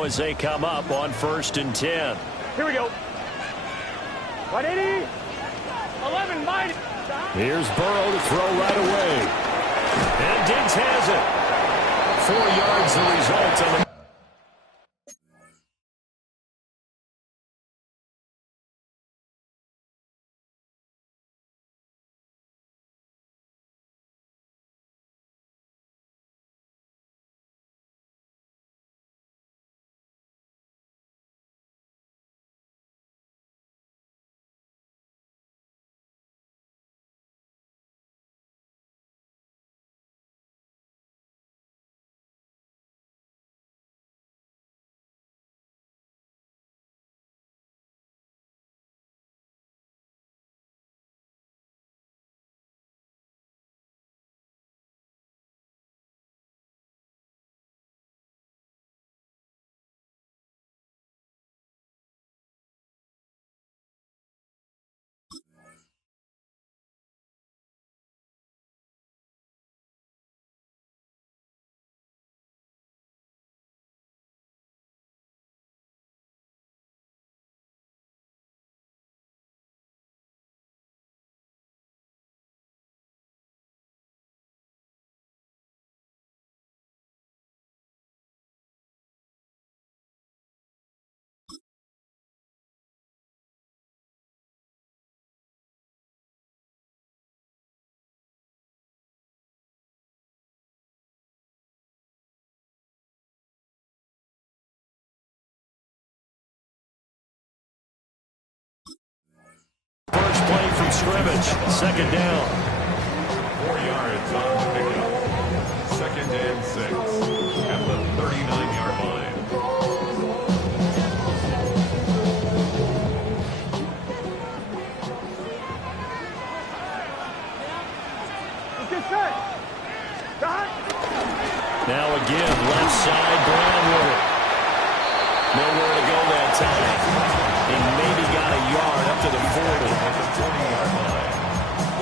now as they come up on 1st and 10. Here we go. 180. 11, mine. Here's Burrow to throw right away. And Diggs has it. 4 yards the result on the first play from scrimmage. 2nd down. 4 yards on the pickup. 2nd and 6 at the 39-yard line. Now again, left side, Brown with it. Nowhere to go that time. He maybe got a yard up to the 40.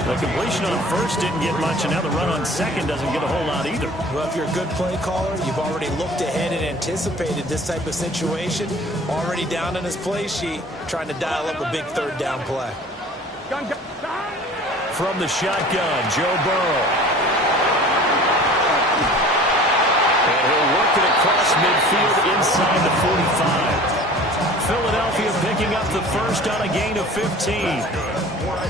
The completion on 1st didn't get much, and now the run on 2nd doesn't get a whole lot either. Well, if you're a good play caller, you've already looked ahead and anticipated this type of situation. Already down on his play sheet, trying to dial up a big 3rd down play. From the shotgun, Joe Burrow. And he'll work it across midfield inside the 45. Philadelphia picking up the 1st on a gain of 15.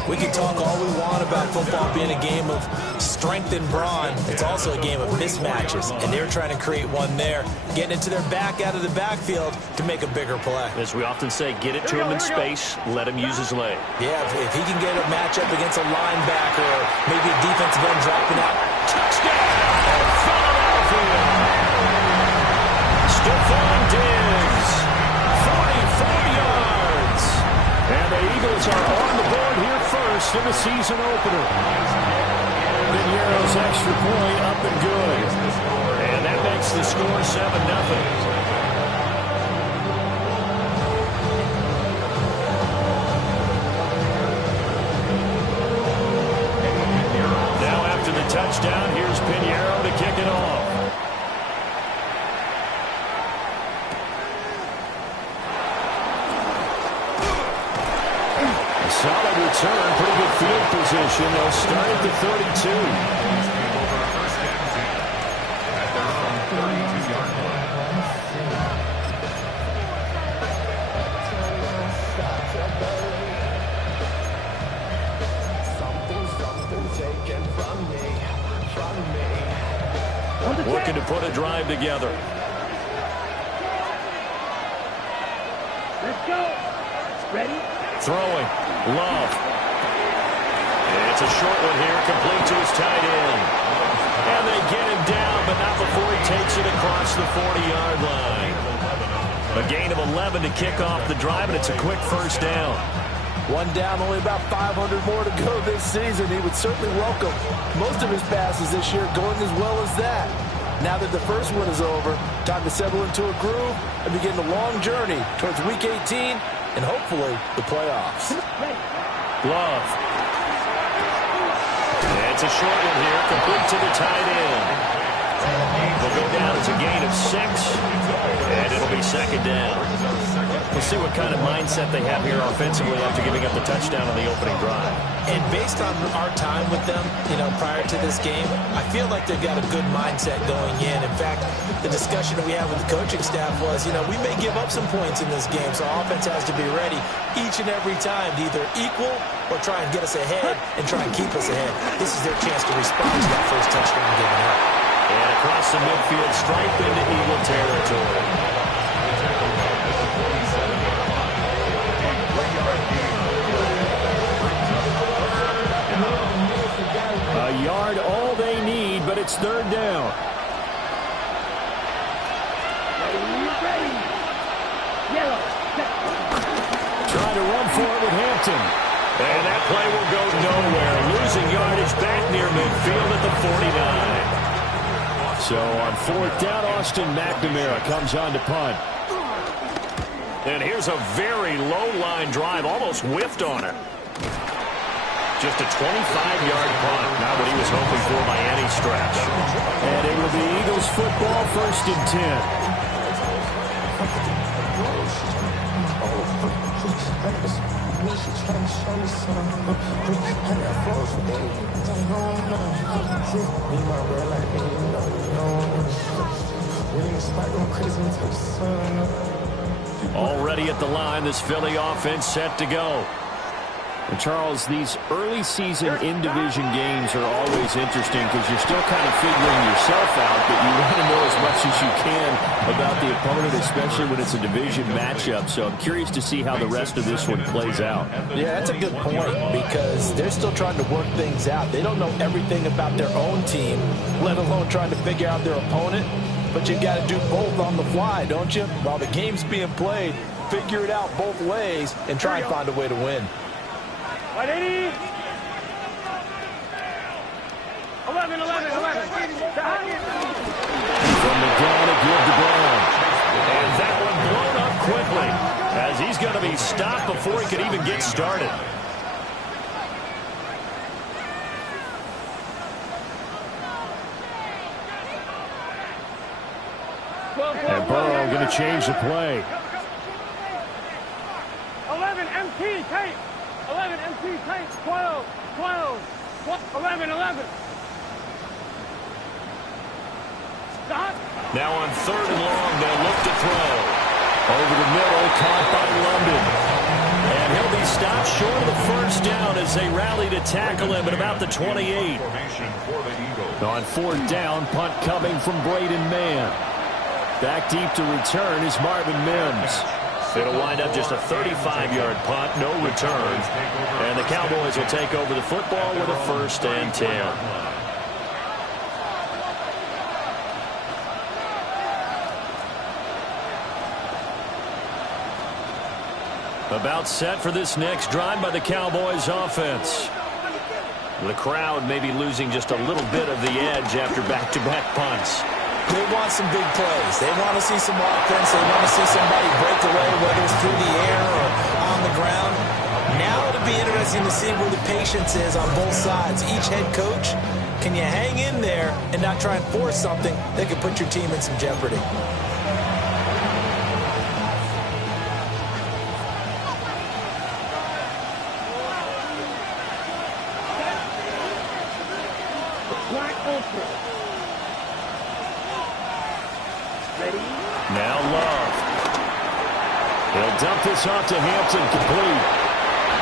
We can talk all we want about football being a game of strength and brawn. It's also a game of mismatches, and they're trying to create one there, getting it to their back out of the backfield to make a bigger play. As we often say, get it to him in space, let him use his leg. Yeah, if he can get a matchup against a linebacker or maybe a defensive end dropping out. Touchdown, Philadelphia! Stephon Diggs, 44 yards. And the Eagles are on the board here first in the season opener. Pinheiro's extra point up and good. And that makes the score 7-0. Touchdown. Here's Pinheiro to kick it off. A solid return. Pretty good field position. They'll start at the 32. Looking to put a drive together. Let's go. Ready? Throwing. Love. It's a short one here, complete to his tight end. And they get him down, but not before he takes it across the 40-yard line. A gain of 11 to kick off the drive, and it's a quick 1st down. One down, only about 500 more to go this season. He would certainly welcome most of his passes this year going as well as that. Now that the first one is over, time to settle into a groove and begin the long journey towards Week 18 and hopefully the playoffs. Love. It's a short one here, complete to the tight end. Will go down as a gain of 6, and it'll be second down. We'll see what kind of mindset they have here offensively after giving up the touchdown on the opening drive. And based on our time with them, prior to this game, I feel like they've got a good mindset going in. In fact, the discussion that we had with the coaching staff was, we may give up some points in this game, so our offense has to be ready each and every time to either equal or try and get us ahead and try and keep us ahead. This is their chance to respond to that first touchdown given up. And across the midfield, stripe into Eagle territory. A yard, all they need, but it's third down. Ready. Yellow. Trying to run for it with Hampton. And that play will go nowhere. Losing yardage back near midfield at the 49. So on fourth down, Austin McNamara comes on to punt. And here's a very low-line drive, almost whiffed on it. Just a 25-yard punt, not what he was hoping for by any stretch. And it will be Eagles football, first and 10. Already at the line, this Philly offense set to go. And Charles, these early season in-division games are always interesting because you're still kind of figuring yourself out, but you want to know as much as you can about the opponent, especially when it's a division matchup. So I'm curious to see how the rest of this one plays out. Yeah, that's a good point because they're still trying to work things out. They don't know everything about their own team, let alone trying to figure out their opponent. But you got to do both on the fly, don't you? While the game's being played, figure it out both ways and try and find a way to win. 180. 11. From the gun to give to Brown. And that one blown up quickly as he's going to be stopped before he could even get started. And Burrow going to change the play. 11 MT tape. 11 MT tape. 12. 11. Stop. Now on third and long, they'll look to throw. Over the middle, caught by London. And he'll be stopped short of the first down as they rally to tackle him at about the 28. On fourth down, punt coming from Braden Mann. Back deep to return is Marvin Mims. It'll wind up just a 35-yard punt, no return. And the Cowboys will take over the football with a first and 10. About set for this next drive by the Cowboys offense. The crowd may be losing just a little bit of the edge after back-to-back punts. They want some big plays. They want to see some offense. They want to see somebody break away, whether it's through the air or on the ground. Now it'll be interesting to see where the patience is on both sides. Each head coach, can you hang in there and not try and force something that could put your team in some jeopardy? Now Love. He'll dump this off to Hampton, complete.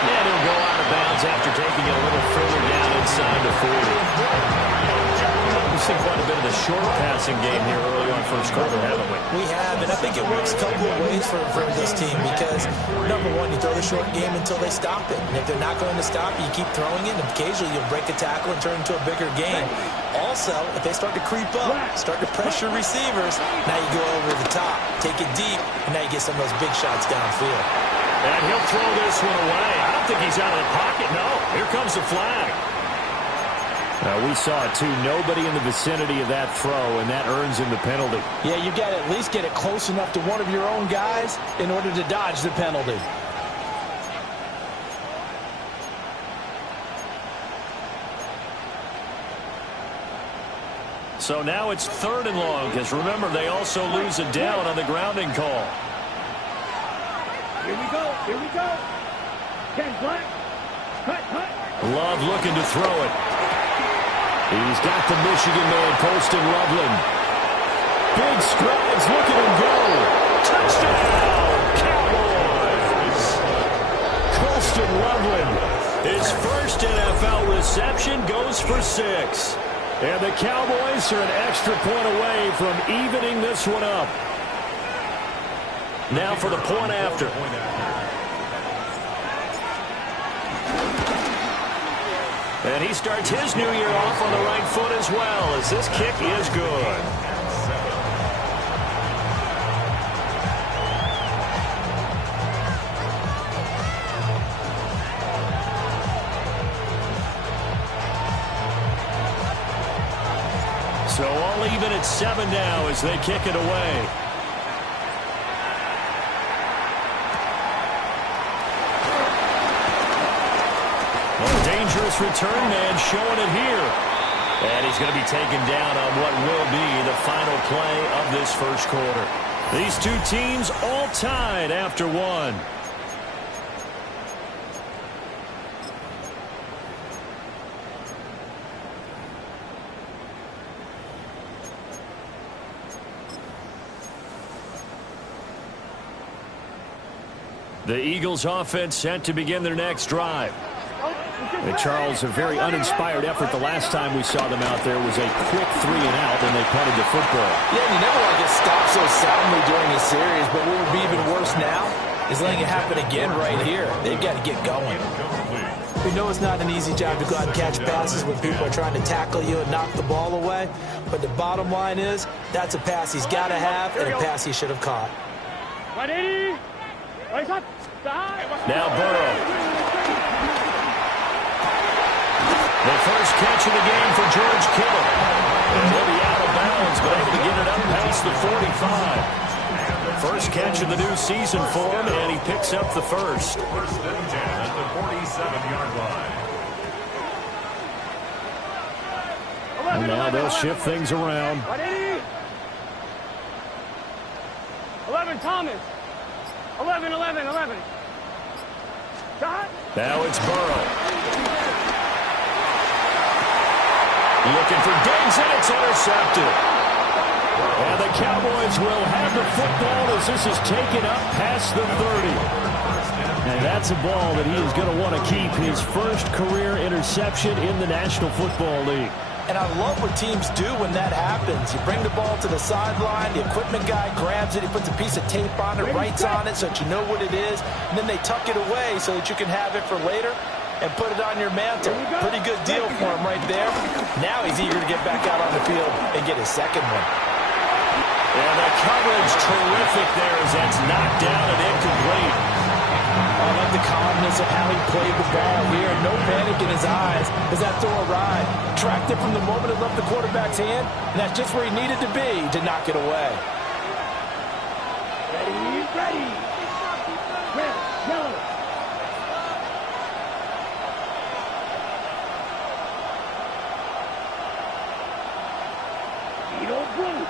And he'll go out of bounds after taking it a little further down inside the 40. We've seen quite a bit of the short passing game here early on first quarter, haven't we? We have, and I think it works a couple of ways for this team because, number one, you throw the short game until they stop it. And if they're not going to stop it, you keep throwing it, and occasionally you'll break a tackle and turn it into a bigger game. Also, if they start to creep up, start to pressure receivers, now you go over the top, take it deep, and now you get some of those big shots downfield. And he'll throw this one away. I don't think he's out of the pocket. No, here comes the flag. We saw it too. Nobody in the vicinity of that throw, and that earns him the penalty. Yeah, you got to at least get it close enough to one of your own guys in order to dodge the penalty. So now it's 3rd and long, because remember, they also lose a down on the grounding call. Here we go. Here we go. 10 black. Cut. Love looking to throw it. He's got the Michigan man posting Loveland. Big strides. Look at him go. Touchdown, Cowboys. Colston Loveland, his first NFL reception, goes for 6. And the Cowboys are an extra point away from evening this one up. Now for the point after. And he starts his new year off on the right foot as well, as this kick is good. So all even at 7 now as they kick it away. Dangerous return man showing it here. And he's going to be taken down on what will be the final play of this first quarter. These two teams all tied after 1. The Eagles offense set to begin their next drive. And Charles, a very uninspired effort the last time we saw them out there was a quick 3 and out, and they punted the football. Yeah, you never want to get stopped so soundly during a series, but what would be even worse now is letting it happen again right here. They've got to get going. We know it's not an easy job to go out and catch passes when people are trying to tackle you and knock the ball away, but the bottom line is that's a pass he's got to have and a pass he should have caught. 180. Right up. Now Burrow. The first catch of the game for George Kittle. And he'll be out of bounds, but able to get it up past the 45. First catch of the new season for him, and he picks up the first. First and 10 at the 47-yard line. And now they'll shift things around. 180. 11 Thomas. 11. Shot. Now it's Burrow. Looking for Diggs, and it's intercepted. And the Cowboys will have the football as this is taken up past the 30. And that's a ball that he is going to want to keep, his first career interception in the National Football League. And I love what teams do when that happens. You bring the ball to the sideline, the equipment guy grabs it, he puts a piece of tape on it, writes on it so that you know what it is, and then they tuck it away so that you can have it for later and put it on your mantle. Pretty good deal for him right there. Now he's eager to get back out on the field and get his second one. And the coverage terrific there as that's knocked down and incomplete. I like the calmness of how he played the ball here. No panic in his eyes as that throw arrived. Tracked it from the moment it left the quarterback's hand, and that's just where he needed to be to knock it away. Ready. Red, yellow. Blue.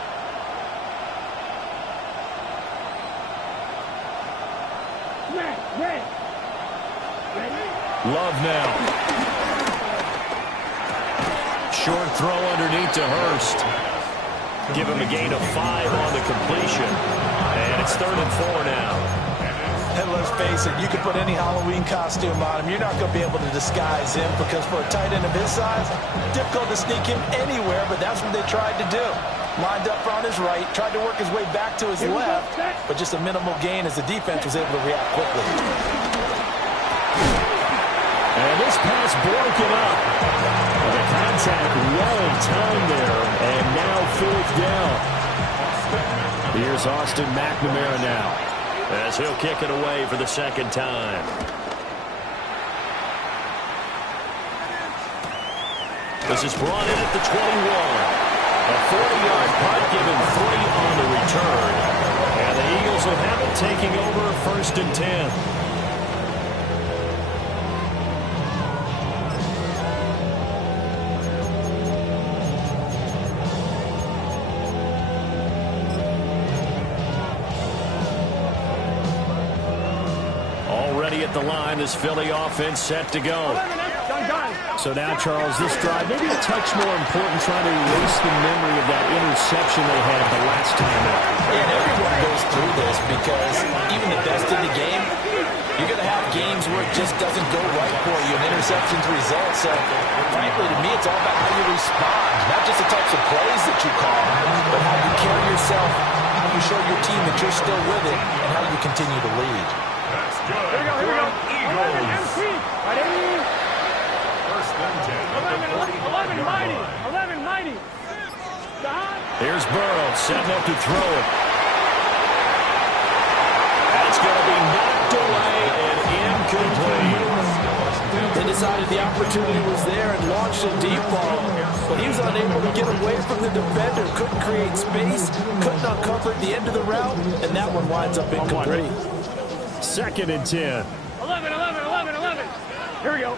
Red. Love now. Short throw underneath to Hurst. Give him a gain of 5 on the completion. And it's 3rd and 4 now. And let's face it, you can put any Halloween costume on him. You're not going to be able to disguise him because for a tight end of his size, difficult to sneak him anywhere, but that's what they tried to do. Lined up on his right, tried to work his way back to his left, but just a minimal gain as the defense was able to react quickly. And this pass broken up. The contact well timed there, and now 4th down. Here's Austin McNamara now, as he'll kick it away for the second time. This is brought in at the 21. A 40-yard punt, given 3 on the return. And the Eagles will have it taking over 1st and 10. ready at the line. This Philly offense set to go. So now, Charles, this drive maybe a touch more important, trying to erase the memory of that interception they had the last time out. And everyone goes through this because even the best in the game, you're going to have games where it just doesn't go right for you, and interceptions result. So, frankly, to me, it's all about how you respond, not just the types of plays that you call, but how you carry yourself, how you show your team that you're still with it, and how you continue to lead. That's good. Here we go, here we go. Eagles. MC. Right, 80. First and 10. 11 mighty. 11 mighty. Here's Burrow setting up to throw it. That's going to be knocked away and incomplete. They decided the opportunity was there and launched a deep ball, but he was unable to get away from the defender, couldn't create space, couldn't uncover the end of the route, and that one winds up incomplete. 2nd and 10. 11. Here we go.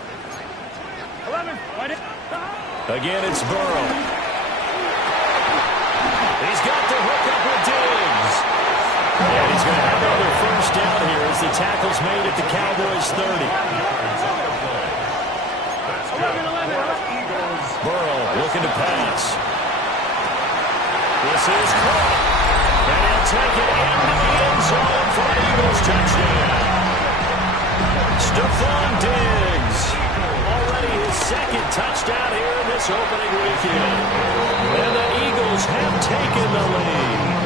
11. Right in. Again, it's Burrow. He's got the hook up with Diggs. And he's going to have another first down here as the tackle's made at the Cowboys' 30. 11. Burrow looking to pass. This is caught. And he'll take it into the end zone for an Eagles touchdown. Stephon Diggs. Already his 2nd touchdown here in this opening weekend. And the Eagles have taken the lead.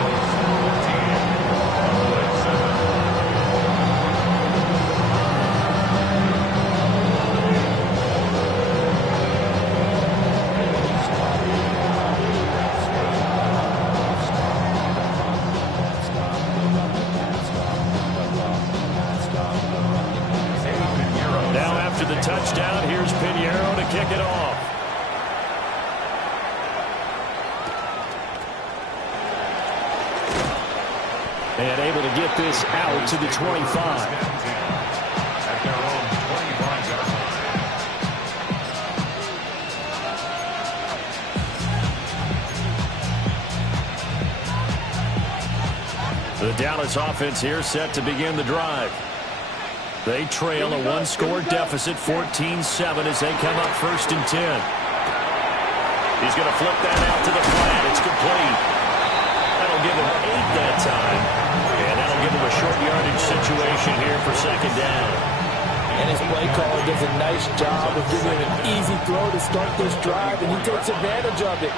Now after the touchdown, here's Pinheiro to kick it off. And able to get this out to the 25. At their own 25-yard line. The Dallas offense here set to begin the drive. They trail a one-score deficit, 14-7, as they come up 1st and 10. He's going to flip that out to the flat. It's complete. That'll give him 8 that time. And that'll give him a short yardage situation here for 2nd down. And his play caller does a nice job of giving him an easy throw to start this drive, and he takes advantage of it.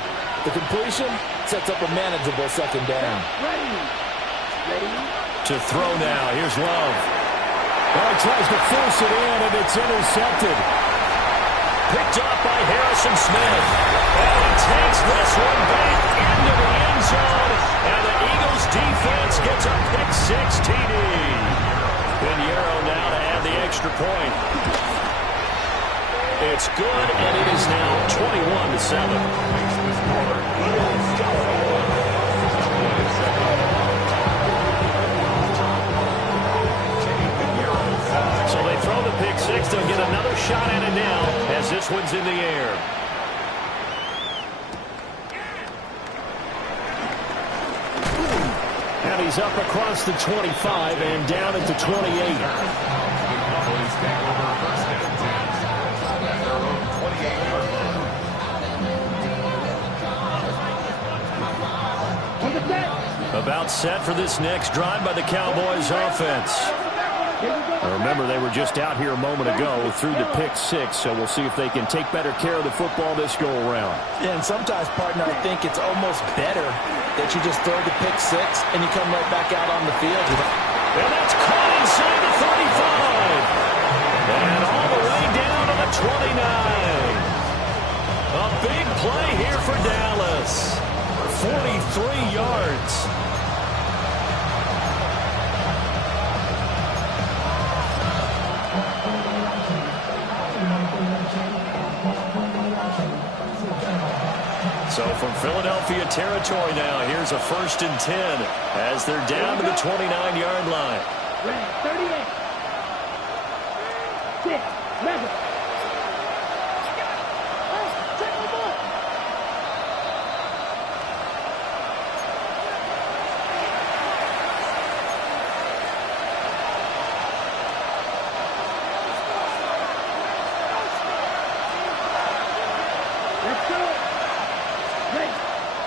The completion sets up a manageable 2nd down. To throw now. Here's Love. Well, he tries to force it in, and it's intercepted. Picked up by Harrison Smith. And he takes this one back into the end zone. And the Eagles defense gets a pick-6 TD. Pinheiro now to add the extra point. It's good, and it is now 21-7. So they throw the pick-6. They'll get another shot at it now as this one's in the air. And he's up across the 25 and down at the 28. Cowboys take over 1st and 10 at their own 28-yard line. About set for this next drive by the Cowboys offense. Now remember, they were just out here a moment ago through the pick-6, so we'll see if they can take better care of the football this go-around. Yeah, and sometimes, partner, I think it's almost better that you just throw the pick-6 and you come right back out on the field. And that's caught inside the 35. And all the way down to the 29. A big play here for Dallas. 43 yards. So from Philadelphia territory now, here's a 1st and 10 as they're down to the 29-yard line. 38. 6. 11.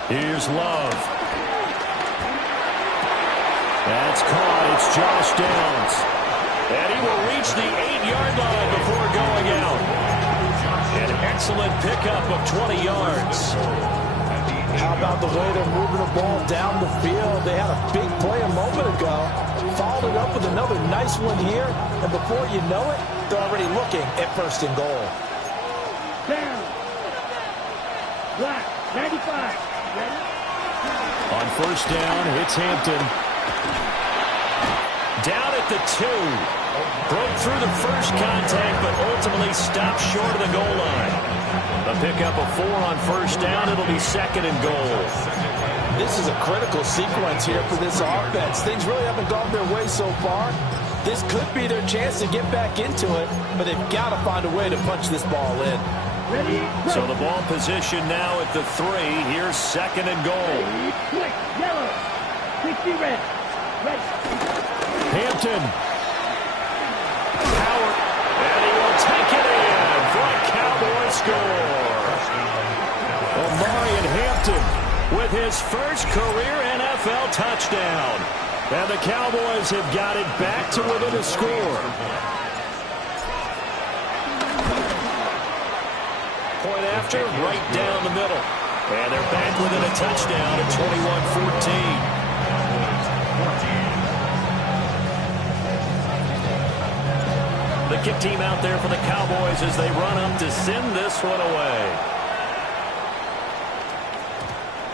Here's Love. That's caught. It's Josh Downs. And he will reach the 8-yard line before going out. An excellent pickup of 20 yards. How about the way they're moving the ball down the field? They had a big play a moment ago. Followed it up with another nice one here. And before you know it, they're already looking at first and goal. Down. Black. 95. Ready? On first down, it's Hampton. Down at the 2. Broke through the first contact, but ultimately stopped short of the goal line. A pickup of 4 on first down. It'll be second and goal. This is a critical sequence here for this offense. Things really haven't gone their way so far. This could be their chance to get back into it, but they've got to find a way to punch this ball in. Ready? So the ball position now at the 3. Here's second and goal. Quick. Yellow. 60 red. Red. Hampton. Howard. And he will take it in for a Cowboy score. Omarion Hampton with his first career NFL touchdown. And the Cowboys have got it back to within a score. Point after, right down the middle. And they're back within a touchdown at 21-14. The kick team out there for the Cowboys as they run up to send this one away.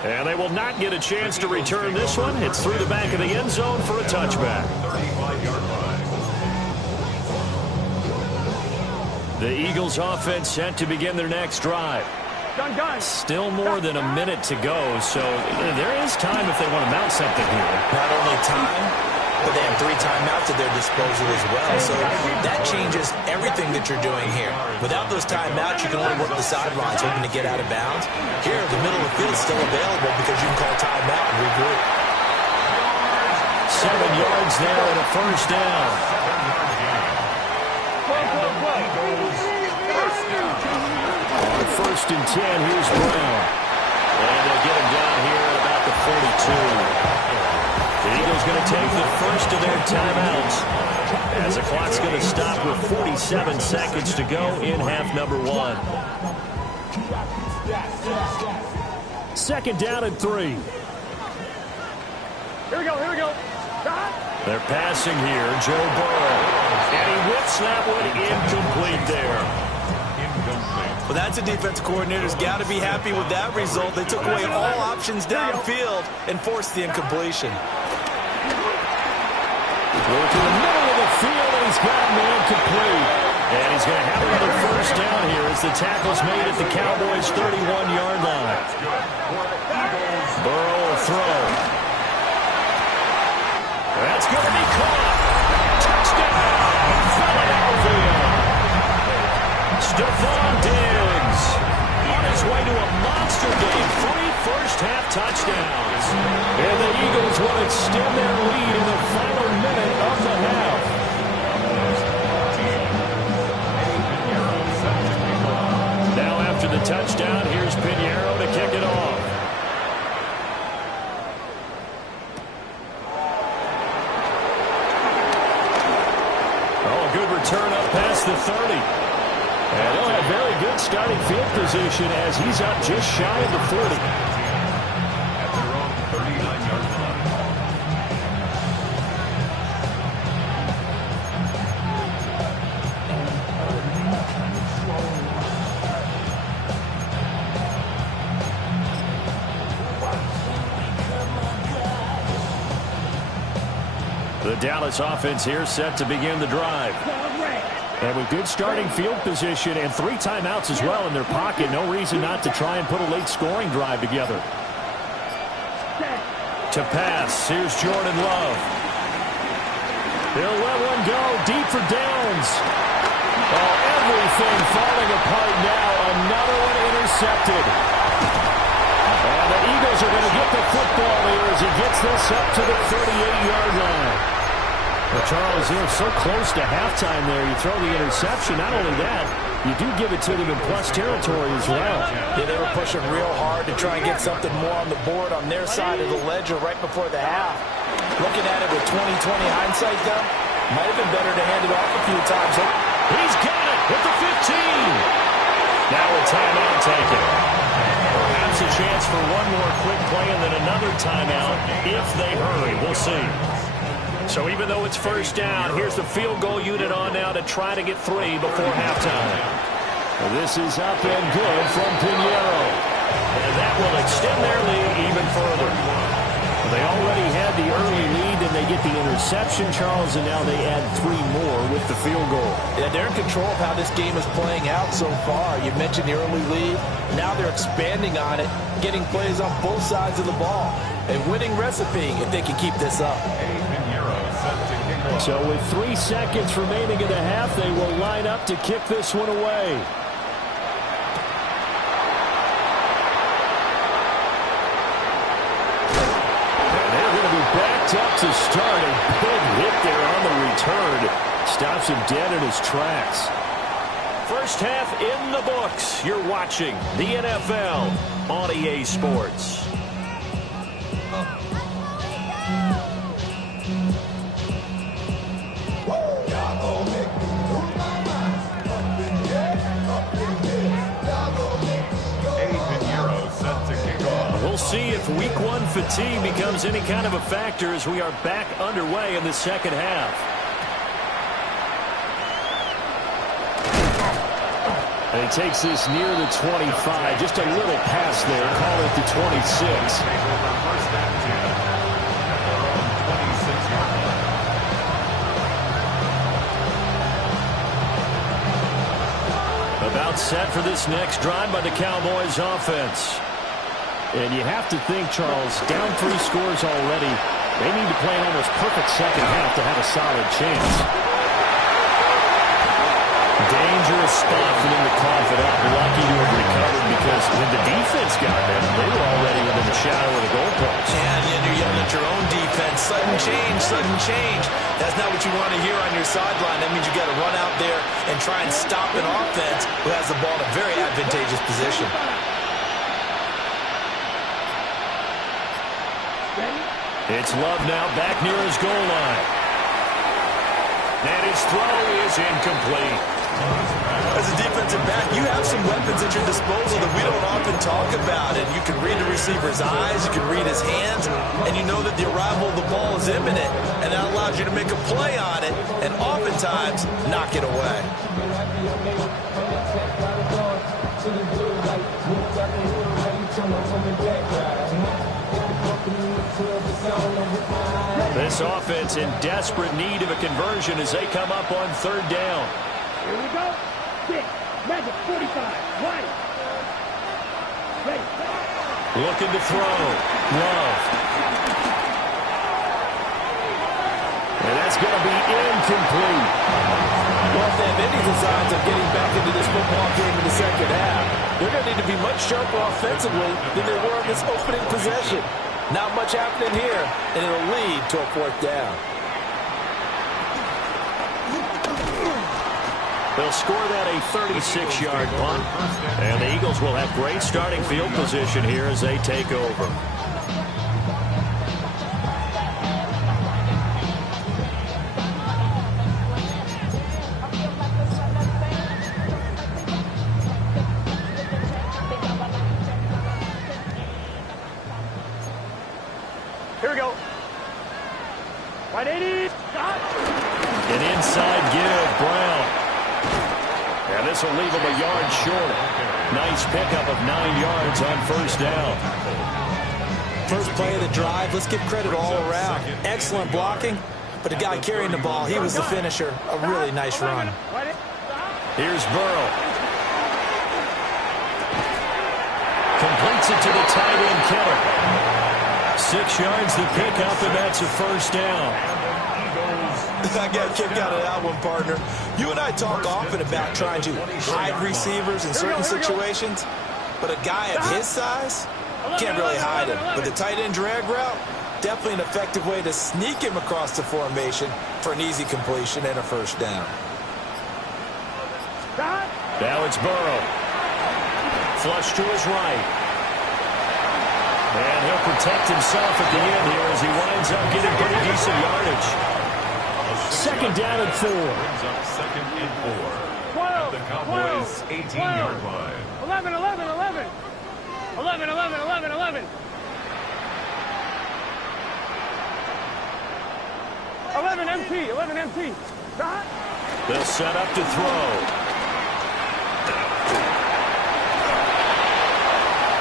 And they will not get a chance to return this one. It's through the back of the end zone for a touchback. 35-yard line. The Eagles offense set to begin their next drive. Gun. Still more than a minute to go, so there is time if they want to mount something here. Not only time, but they have 3 timeouts at their disposal as well. So that changes everything that you're doing here. Without those timeouts, you can only work the sidelines, hoping to get out of bounds. Here, the middle of the field is still available because you can call timeout and regroup. 7 yards there and a first down. On first and 10, here's Brown. And they'll get him down here at about the 42. The Eagles going to take the first of their timeouts as the clock's going to stop with 47 seconds to go in half number 1. Second down and 3. Here we go. They're passing here, Joe Burrow. And he whips that one incomplete there. Well, that's a defense coordinator's got to be happy with that result. They took away all options downfield and forced the incompletion. Through to the middle of the field, and he's got him incomplete. And he's going to have another first down here as the tackle's made at the Cowboys' 31-yard line. Burrow will throw. That's going to be caught. Touchdown, Philadelphia. Stephon Diggs on his way to a monster game. 3 first-half touchdowns. And the Eagles will extend their lead in the final minute of the half. Now after the touchdown, here's Pinheiro to kick it off. Oh, a good return up past the 30. And he'll have very good starting field position as he's up just shy of the 40. At their own 39-yard line. The Dallas offense here set to begin the drive. And with good starting field position and 3 timeouts as well in their pocket, no reason not to try and put a late scoring drive together. To pass, here's Jordan Love. He'll let one go deep for Downs. Oh, everything falling apart now. Another one intercepted. And the Eagles are going to get the football here as he gets this up to the 38-yard line. Well, Charles, so close to halftime there. You throw the interception. Not only that, you do give it to them in plus territory as well. Yeah, they were pushing real hard to try and get something more on the board on their side of the ledger right before the half. Looking at it with 20/20 hindsight, though, might have been better to hand it off a few times. He's got it with the 15. Now a timeout taken. Perhaps a chance for one more quick play and then another timeout if they hurry. We'll see. So even though it's first down, here's the field goal unit on now to try to get 3 before halftime. This is up and good from Pinheiro. And that will extend their lead even further. They already had the early lead, and they get the interception, Charles, and now they add 3 more with the field goal. Yeah, they're in control of how this game is playing out so far. You mentioned the early lead. Now they're expanding on it, getting plays on both sides of the ball. A winning recipe if they can keep this up. So with 3 seconds remaining in the half, they will line up to kick this one away. And they're going to be backed up to start. A big hit there on the return. Stops him dead in his tracks. First half in the books. You're watching the NFL on EA Sports. We'll see if week 1 fatigue becomes any kind of a factor as we are back underway in the second half. And he takes this near the 25. Just a little pass there. Call it the 26. About set for this next drive by the Cowboys offense. And you have to think, Charles, down 3 scores already. They need to play an almost perfect second half to have a solid chance. Dangerous spot for them to cough it up. Lucky to have recovered because when the defense got them, they were already within the shadow of the goalpost. And you're yelling at your own defense. Sudden change, sudden change. That's not what you want to hear on your sideline. That means you got to run out there and try and stop an offense who has the ball in a very advantageous position. It's Love now back near his goal line. And his throw is incomplete. As a defensive back, you have some weapons at your disposal that we don't often talk about. And you can read the receiver's eyes, you can read his hands, and you know that the arrival of the ball is imminent. And that allows you to make a play on it and oftentimes knock it away. This offense in desperate need of a conversion as they come up on 3rd down. Here we go. 6. Magic 45. Right. Ready. Looking to throw. Love. And that's going to be incomplete. Well, if they have any designs of getting back into this football game in the second half, they're going to need to be much sharper offensively than they were in this opening possession. Not much happening here, and it'll lead to a 4th down. They'll score that a 36-yard punt. And the Eagles will have great starting field position here as they take over. Here we go. 180. Stop. An inside give, Brown. And this will leave him a yard short. Nice pickup of 9 yards on 1st down. First play of the drive, let's give credit all around. Excellent blocking, but the guy carrying the ball, he was the finisher. A really nice run. Here's Burrow. Completes it to the tight end, Keller. 6 yards to pick up, and that's a 1st down. I got a kick out of that one, partner. You and I talk often about trying to hide receivers in certain situations, but a guy of his size can't really hide him. But the tight end drag route, definitely an effective way to sneak him across the formation for an easy completion and a 1st down. Now it's Burrow. Flush to his right. And he'll protect himself at the end here as he winds up getting pretty decent yardage. Second down and 4. Brings up second and 4. At the Cowboys' 18-yard line. 11, 11, 11. 11, 11, 11, 11. 11 MT, 11 MT. Stop. They'll set up to throw.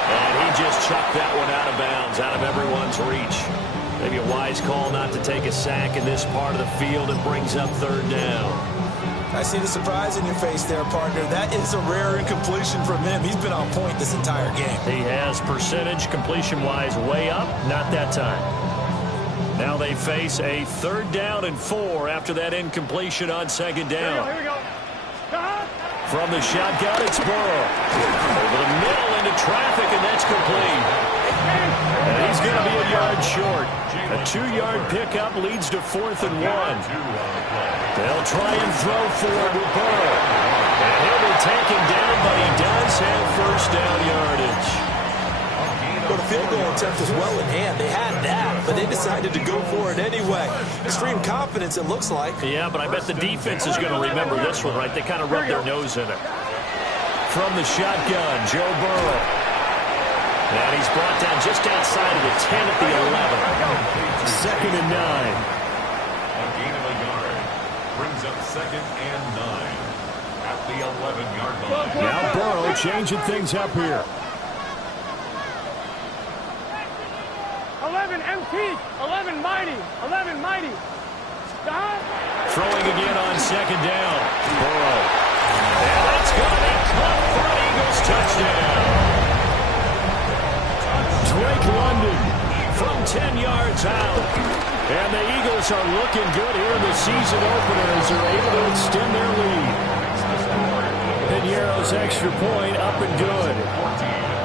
And he just chucked that one out of bounds, out of everyone's reach. Maybe a wise call not to take a sack in this part of the field. It brings up third down. I see the surprise in your face there, partner. That is a rare incompletion from him. He's been on point this entire game. He has percentage completion-wise way up, not that time. Now they face a third down and 4 after that incompletion on second down. Here we go. Stop. From the shotgun, it's Burrow. Over the middle into traffic, and that's complete. And he's going to be a yard short. A 2-yard pickup leads to 4th and 1. They'll try and throw forward with Burrow. And he'll be taken down, but he does have first down yardage. But a field goal attempt is well in hand. They had that, but they decided to go for it anyway. Extreme confidence, it looks like. Yeah, but I bet the defense is going to remember this one, right? They kind of rubbed their nose in it. From the shotgun, Joe Burrow. And he's brought down just outside of the 10 at the 11. Second and 9. A gain of a yard. Brings up second and 9 at the 11-yard line. Now Burrow changing things up here. 11 MT, 11 mighty, 11 mighty. Stop. Throwing again on second down. Burrow. And that's going to be caught for an Eagles touchdown. Drake London from 10 yards out. And the Eagles are looking good here in the season opener as they're able to extend their lead. Piñeiro's extra point up and good.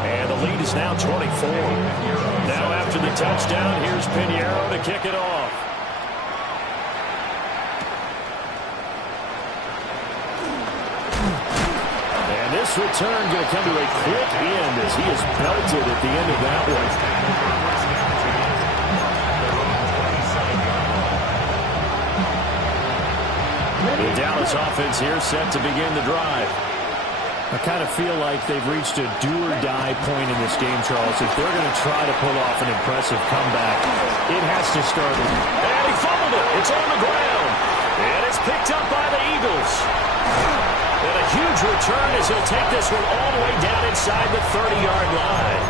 And the lead is now 24. Now after the touchdown, here's Piñeiro to kick it off. And this return going to come to a quick end as he is belted at the end of that one. The Dallas offense here set to begin the drive. I kind of feel like they've reached a do-or-die point in this game, Charles. If they're going to try to pull off an impressive comeback, it has to start. And he fumbled it. It's on the ground. And it's picked up by the Eagles. And a huge return as he'll take this one all the way down inside the 30-yard line.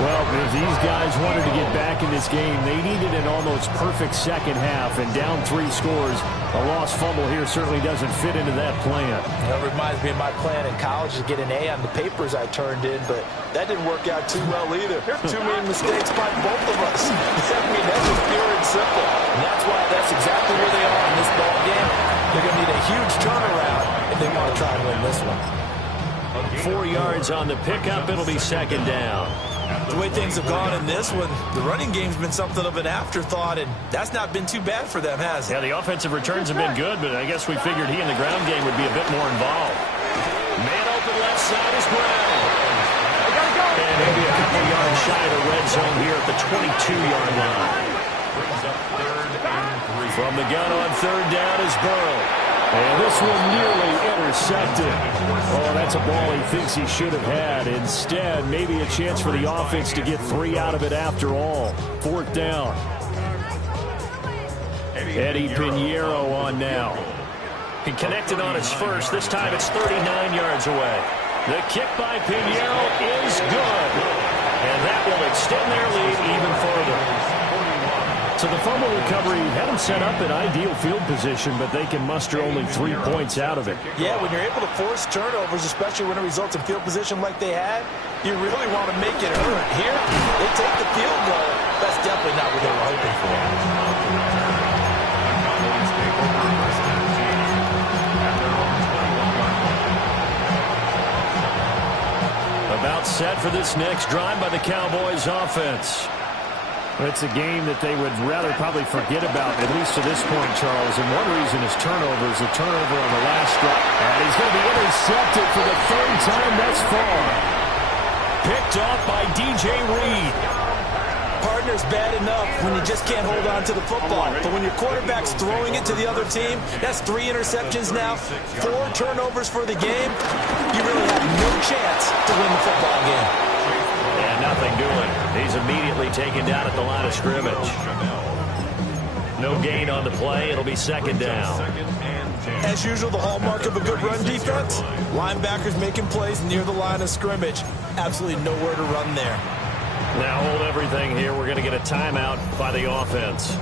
Well, if these guys wanted to get back in this game, they needed an almost perfect second half, and down 3 scores. A lost fumble here certainly doesn't fit into that plan. That reminds me of my plan in college to get an A on the papers I turned in, but that didn't work out too well either. Too many mistakes by both of us. I mean, that's just pure and simple. And that's exactly where they are in this ball game. They're going to need a huge turnaround if they want to try and win this one. 4 yards on the pickup. It'll be second down. The way things have gone in this one, the running game's been something of an afterthought, and that's not been too bad for them, has it? Yeah, the offensive returns have been good, but I guess we figured he in the ground game would be a bit more involved. Man open left side is Brown. And maybe a couple yards shy of the red zone here at the 22-yard line. Brings up third and 3. From the gun on third down is Burrow. And this one nearly intercepted. Oh, that's a ball he thinks he should have had. Instead, maybe a chance for the offense to get 3 out of it after all. 4th down. Eddie Piñeiro on now. He connected on his first. This time it's 39 yards away. The kick by Piñeiro is good. And that will extend their lead even further. So the fumble recovery had them set up in ideal field position, but they can muster only 3 points out of it. Yeah, when you're able to force turnovers, especially when it results in field position like they had, you really want to make it hurt. Here, they take the field goal. That's definitely not what they were hoping for. About set for this next drive by the Cowboys offense. It's a game that they would rather probably forget about, at least to this point, Charles. And one reason is turnovers. A turnover on the last drive. And he's going to be intercepted for the third time thus far. Picked off by DJ Reed. Partner's bad enough when you just can't hold on to the football. But when your quarterback's throwing it to the other team, that's 3 interceptions now, 4 turnovers for the game. You really have no chance to win the football game. And nothing doing. He's immediately taken down at the line of scrimmage. No gain on the play. It'll be second down. As usual, the hallmark of a good run defense, linebackers making plays near the line of scrimmage. Absolutely nowhere to run there. Now hold everything here. We're going to get a timeout by the offense.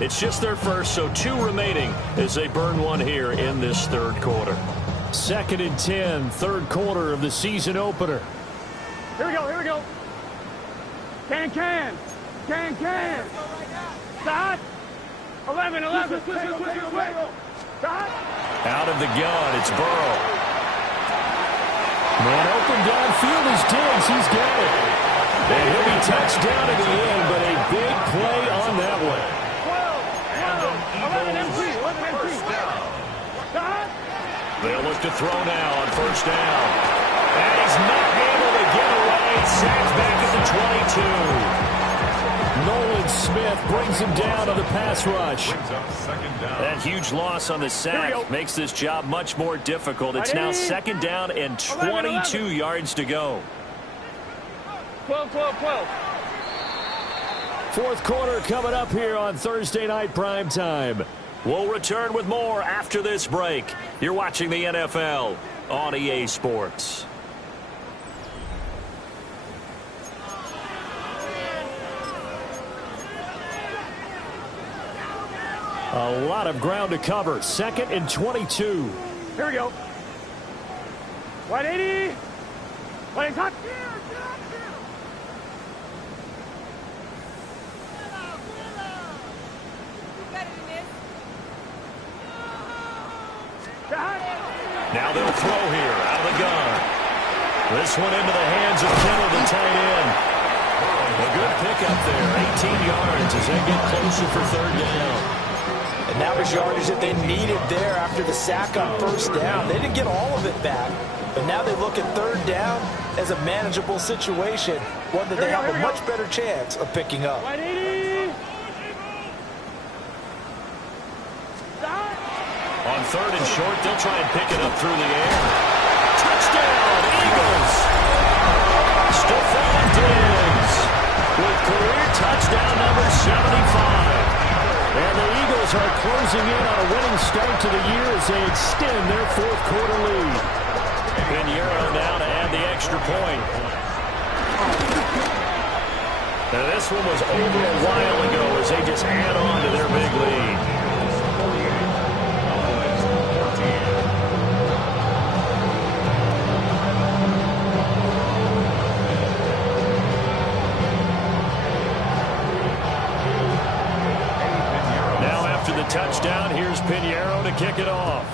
It's just their first, so 2 remaining as they burn one here in this third quarter. 2nd and 10, third quarter of the season opener. Here we go, here we go. Can. Start. 11. Start. Out of the gun, it's Burrow. Man open downfield is Diggs. He's got it. And he'll be touched down at the end, but a big play on that one. 11 MT. Start. They'll look to throw now on first down. And he's not able to get away. Sacked back at the 22. Nolan Smith brings him down on the pass rush. That huge loss on the sack makes this job much more difficult. It's now second down and 22 yards to go. 12. Fourth quarter coming up here on Thursday Night Primetime. We'll return with more after this break. You're watching the NFL on EA Sports. A lot of ground to cover. 2nd and 22. Here we go. 180. 180 top. Now they'll throw here out of the gun. This one into the hands of Kittle, the tight end. A good pickup there, 18 yards as they get closer for third down. And that was yardage that they needed there after the sack on first down. They didn't get all of it back, but now they look at third down as a manageable situation, one that they have a much better chance of picking up. 180. On third and short, they'll try and pick it up through the air. Touchdown, Eagles! Stephon Diggs with career touchdown number 75. And the Eagles are closing in on a winning start to the year as they extend their fourth quarter lead. Pinheiro now to add the extra point. Now this one was over a while ago as they just add on to their big lead. Touchdown. Here's Pinheiro to kick it off.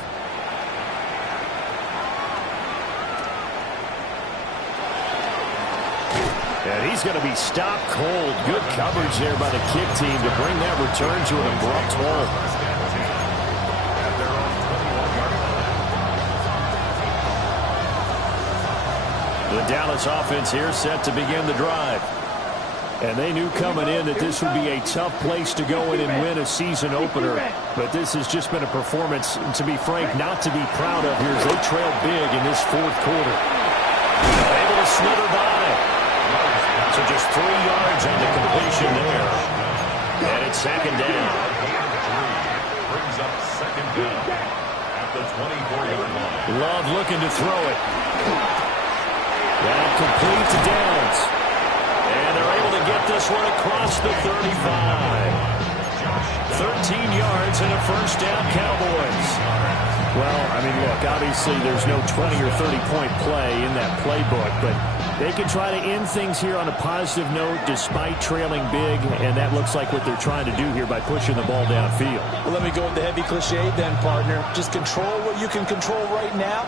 And he's going to be stopped cold. Good coverage there by the kick team to bring that return to an abrupt halt. The Dallas offense here set to begin the drive. And they knew coming in that this would be a tough place to go in and win a season opener. But this has just been a performance, to be frank, not to be proud of here as they trail big in this fourth quarter. Able to slither by. So just 3 yards on the completion there. And it's second down. Brings up second down at the 24-yard line. Love looking to throw it. That complete to Downs. And they're able to get this one across the 35. 13 yards and a first down, Cowboys. Well, I mean, look, obviously there's no 20 or 30-point play in that playbook, but they can try to end things here on a positive note despite trailing big, and that looks like what they're trying to do here by pushing the ball downfield. Well, let me go with the heavy cliche then, partner. Just control what you can control right now,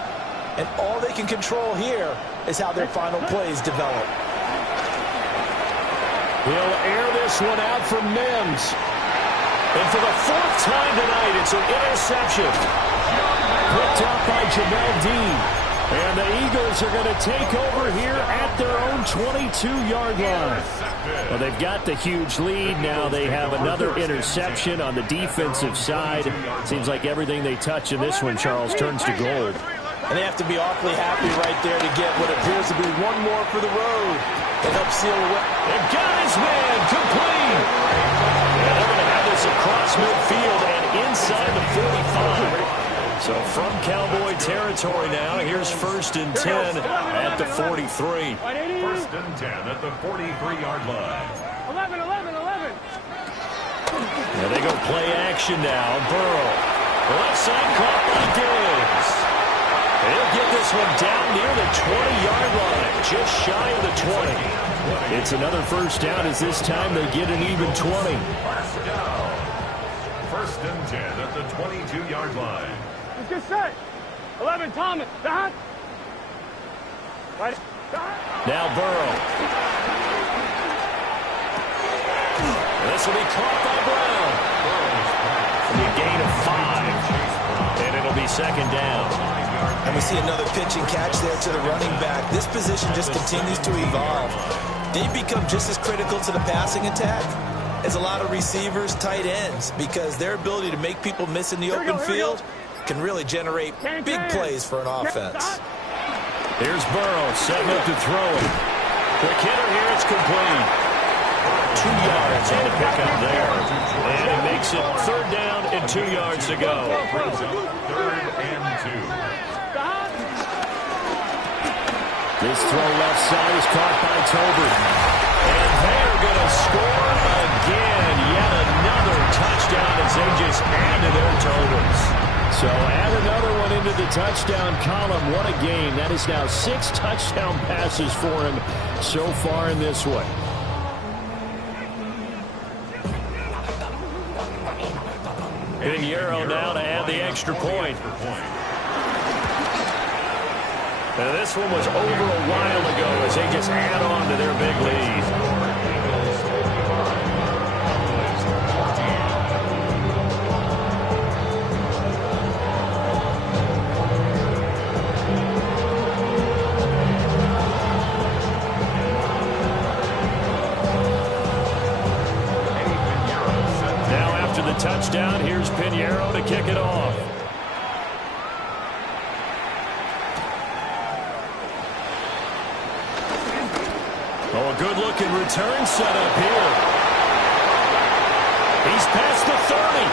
and all they can control here is how their final plays develop. He'll air this one out for Mims. And for the fourth time tonight, it's an interception. Picked up by Jamel Dean. And the Eagles are going to take over here at their own 22-yard line. Well, they've got the huge lead. Now they have another interception on the defensive side. Seems like everything they touch in this one, Charles, turns to gold. And they have to be awfully happy right there to get what appears to be one more for the road. They help seal away. And got his man complete. And they're going to have this across midfield and inside the 45. So from Cowboy territory now, here's 1st and 10 at the 43. 1st and 10 at the 43-yard line. 11. And they go play action now. Burrow. Left side caught by Diggs. He'll get this one down near the 20-yard line, just shy of the 20. It's another first down as this time they get an even 20. First down. 1st and 10 at the 22-yard line. Let's get set. 11, Thomas. Dot. Right. Dot. Now Burrow. This will be caught by Brown. A gain of 5. And it'll be 2nd down. And we see another pitch and catch there to the running back. This position just continues to evolve. They become just as critical to the passing attack as a lot of receivers, tight ends, because their ability to make people miss in the open field can really generate big plays for an offense. Here's Burrow setting up to throw it. Quick hitter here, it's complete. 2 yards on the pickup there. And he makes it 3rd down and 2 yards to go. 3rd and 2. This throw left side is caught by Tolbert. And they're going to score again. Yet another touchdown as they just add to their totals. So add another one into the touchdown column. What a game. That is now 6 touchdown passes for him so far in this one. Pinheiro now to add the extra point. Now this one was over a while ago as they just add on to their big lead. Touchdown. Here's Pinheiro to kick it off. Oh, a good-looking return set up here. He's past the 30.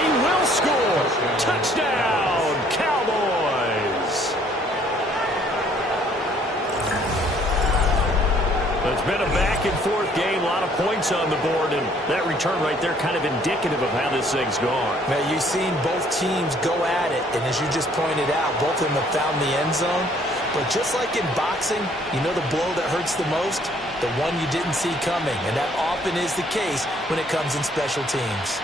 He will score. Touchdown, Cowboys. It's been a back-and-forth game, a lot of points on the board, and that return right there kind of indicative of how this thing's gone. Now, you've seen both teams go at it, and as you just pointed out, both of them have found the end zone. But just like in boxing, you know the blow that hurts the most? The one you didn't see coming, and that often is the case when it comes in special teams.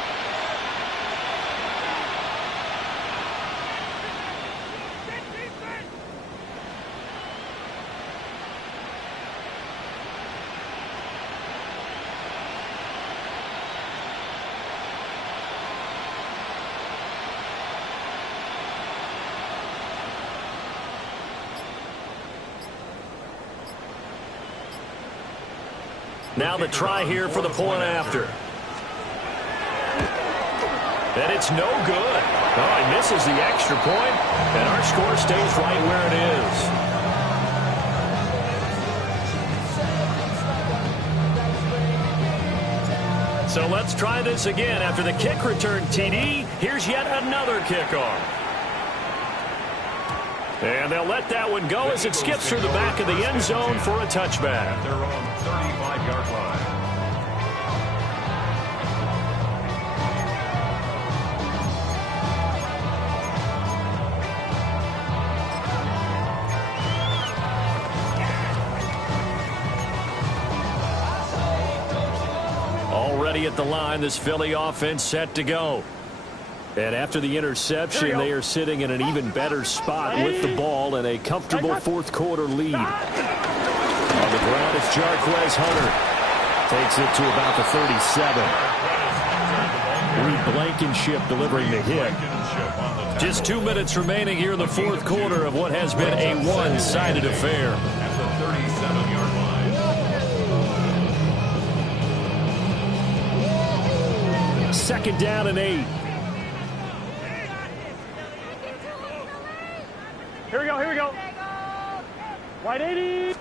Now the try here for the point after. And it's no good. Oh, he misses the extra point, and our score stays right where it is. So let's try this again. After the kick return TD, here's yet another kickoff. And they'll let that one go as it skips through the back of the end zone for a touchback. Their own 35-yard line. Already at the line, this Philly offense set to go. And after the interception, they are sitting in an even better spot with the ball and a comfortable fourth quarter lead. On the ground, it's Jarquez Hunter. Takes it to about the 37. Reed Blankenship delivering the hit. Just 2 minutes remaining here in the fourth quarter of what has been a one-sided affair. At the 37-yard line. Second down and 8. Here we go, here we go. Wide 80.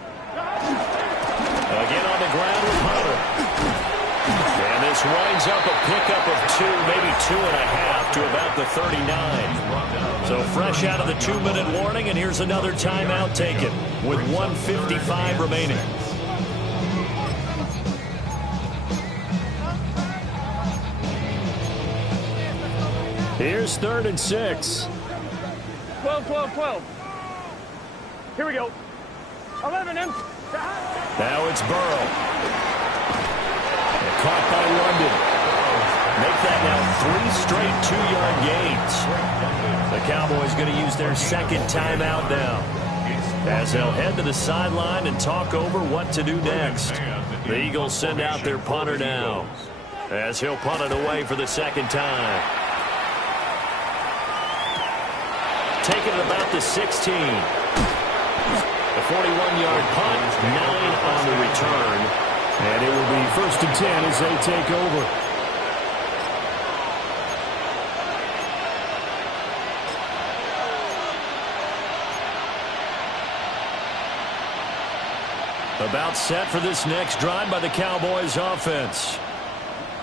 Again on the ground with Hunter. And this winds up a pickup of 2, maybe 2.5 to about the 39. So fresh out of the 2-minute warning, and here's another timeout taken with 1:55 remaining. Here's 3rd and 6. 12, 12, 12. Here we go. 11 M. Now it's Burrow. Caught by London. Make that now 3 straight 2-yard gains. The Cowboys going to use their second timeout now, as they'll head to the sideline and talk over what to do next. The Eagles send out their punter now, as he'll punt it away for the second time. Taking it about the 16. The 41-yard punt, 9 on the return. And it will be 1st and 10 as they take over. About set for this next drive by the Cowboys offense.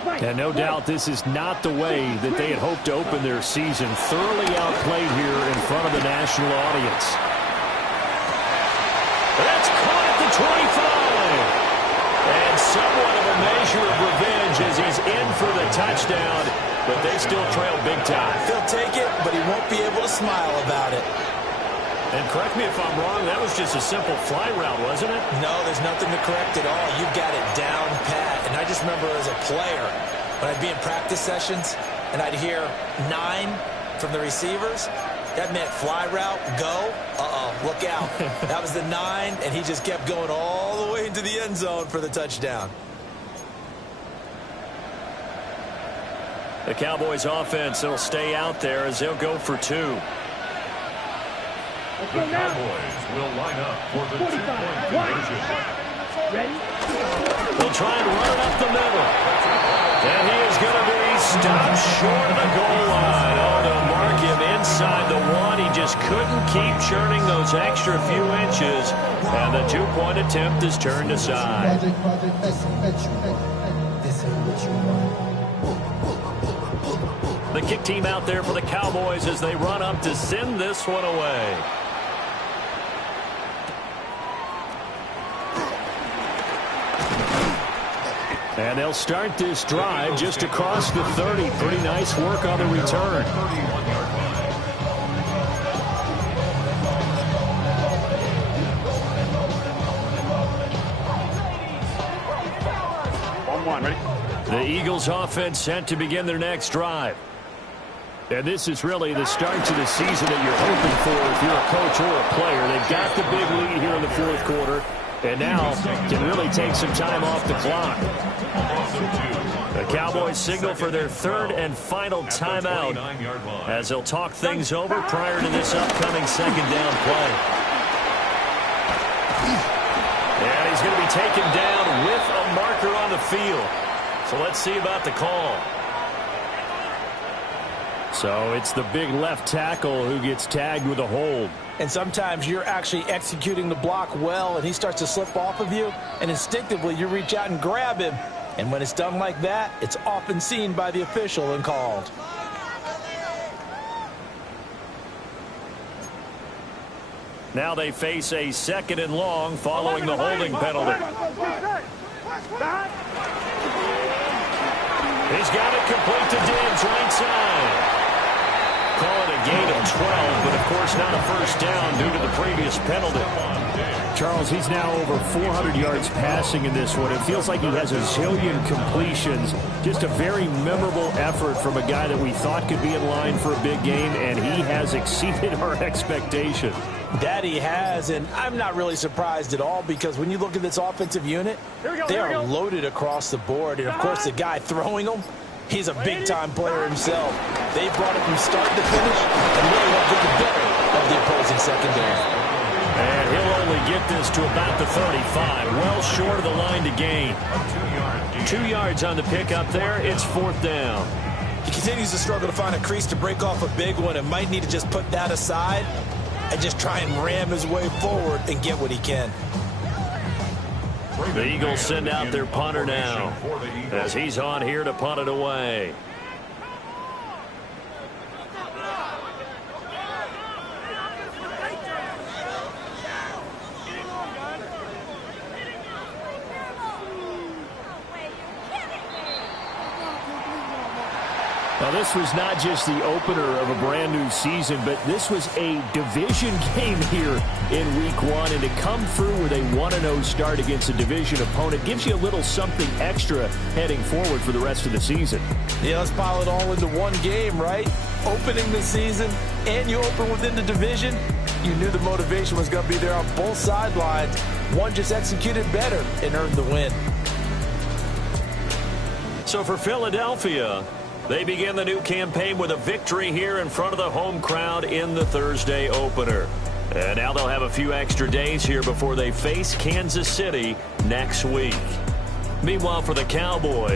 And no doubt this is not the way that they had hoped to open their season. Thoroughly outplayed here in front of the national audience. That's caught at the 25. And somewhat of a measure of revenge as he's in for the touchdown. But they still trail big time. He'll take it, but he won't be able to smile about it. And correct me if I'm wrong, that was just a simple fly route, wasn't it? No, there's nothing to correct at all. You've got it down pat. And I just remember as a player, when I'd be in practice sessions and I'd hear 9 from the receivers, that meant fly route, go, look out. That was the 9, and he just kept going all the way into the end zone for the touchdown. The Cowboys offense will stay out there as they'll go for 2. The Cowboys will line up for the 2-point conversion. Ready? They'll try and run it up the middle. And he is going to be stopped short of the goal line. Oh, they'll mark him inside the 1. He just couldn't keep churning those extra few inches. And the 2-point attempt is turned aside. The kick team out there for the Cowboys as they run up to send this one away. And they'll start this drive just across the 30. Pretty nice work on the return. 31-yard line. 1-1, ready? The Eagles offense set to begin their next drive. And this is really the start to the season that you're hoping for if you're a coach or a player. They've got the big lead here in the fourth quarter, and now can really take some time off the clock. The Cowboys signal for their 3rd and final timeout as they'll talk things over prior to this upcoming second down play. And he's going to be taken down with a marker on the field. So let's see about the call. So it's the big left tackle who gets tagged with a hold. And sometimes you're actually executing the block well, and he starts to slip off of you, and instinctively you reach out and grab him. And when it's done like that, it's often seen by the official and called. Now they face a 2nd and long following the holding penalty. He's got it complete to Diggs right side. Call it a gain of 12, but of course, not a first down due to the previous penalty. Charles, he's now over 400 yards passing in this one. It feels like he has a zillion completions. Just a very memorable effort from a guy that we thought could be in line for a big game, and he has exceeded our expectations. That he has, and I'm not really surprised at all because when you look at this offensive unit, they are loaded across the board. And, of course, the guy throwing them, he's a big-time player himself. They brought it from start to finish and really helped get the better of the opposing secondary. And he'll only get this to about the 35, well short of the line to gain. 2 yards on the pickup there. It's fourth down. He continues to struggle to find a crease to break off a big one and might need to just put that aside and just try and ram his way forward and get what he can. The Eagles send out their punter now as he's on here to punt it away. Now, this was not just the opener of a brand new season, but this was a division game here in week one. And to come through with a 1-0 start against a division opponent gives you a little something extra heading forward for the rest of the season. Yeah, let's pile it all into one game, right? Opening the season, and you open within the division. You knew the motivation was going to be there on both sidelines. One just executed better and earned the win. So for Philadelphia, they begin the new campaign with a victory here in front of the home crowd in the Thursday opener. And now they'll have a few extra days here before they face Kansas City next week. Meanwhile, for the Cowboys,